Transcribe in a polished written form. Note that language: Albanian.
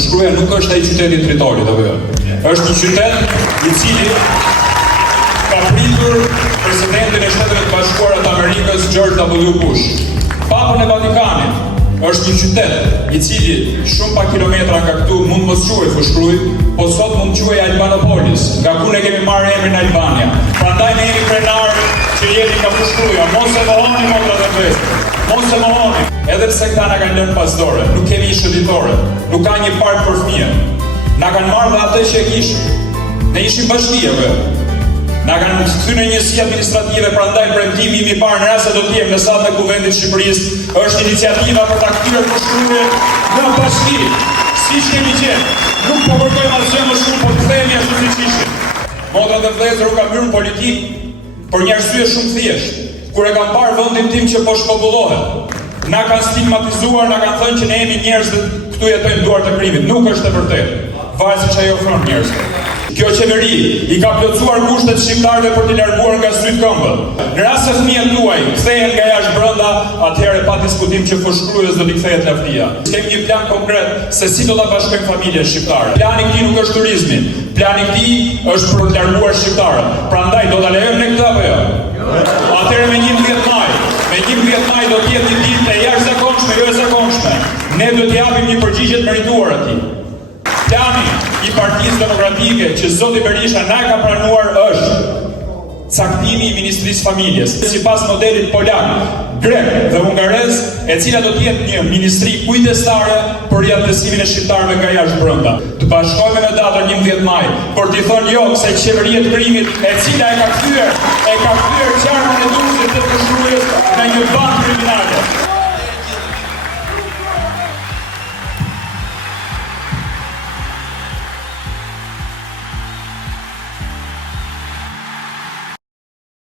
Fushkruja nuk është ai qyteti i Tritorit, apo jo? Është një qytet i cili ka pritur presidentin e Shteteve të Bashkuara të Amerikës George W. Bush. Papën e Vatikanit është një qytet i cili shumë pa kilometra nga këtu mund mos quhej Fushkruj, po sot mund quhej Albanopolis, nga ku ne kemi marrë emrin Albania. Prandaj ne jemi krenarë që jemi nga Fushkruja. Mos e mohoni motra dhe vëllezër. Mos e mohoni. Edhe pse këta na kanë lënë pasdore, nuk kemi shëndetore, nuk ka një park për fëmijë. Na kanë marrë dhe atë që e kishim. Ne ishim bashkieve. Na kanë kthyer në njësi administrative, prandaj premtimi im i parë në rast se do të jem në salën e Kuvendit të Shqipërisë është iniciativa për ta kthyer Fushkrujen në bashki. Siç kemi qenë. Nuk po kërkojmë asgjë më shumë, por kthehemi ashtu siç ishim. Motra dhe vëllezër, u kam hyrë në politik për një arsye shumë thjeshtë. Kur e kam parë vendin tim që po shpobullohet, na kanë stigmatizuar, na kanë thënë që ne jemi njerëz që këtu jetojnë duart të krimit. Nuk është e vërtetë. Varet se çfarë ofron njerëzve. Kjo qeveri i ka plotësuar kushtet shqiptarëve për t'i larguar nga syt këmbët. Në rast se fëmijët tuaj kthehen nga jashtë brenda, atëherë pa diskutim që Fushkrujës do t'i kthehet lavdia. Kemi një plan konkret se si do ta bashkojmë familjen shqiptare. Plani i këtij nuk është turizmi. Plani i këtij është për të larguar shqiptarët. Prandaj do ta lejojmë ne këtë apo jo? Atëherë me 11 maj, do të jetë një ditë e jashtëzakonshme, jo e zakonshme. Ne do t'i japim një përgjigje të merituar atij. Plani i Partisë Demokratike që zoti Berisha na ka pranuar është caktimi i Ministrisë Familjes sipas modelit polak, grek dhe hungarez, e cila do të jetë një ministri kujdestare për riadresimin e shqiptarëve nga jashtë brenda. Të bashkohemi në datën 11 maj për t'i thënë jo kësaj qeverie të krimit, e cila e ka kthyer qarkun e Durrësit të Fushkrujës në një bandë kriminale.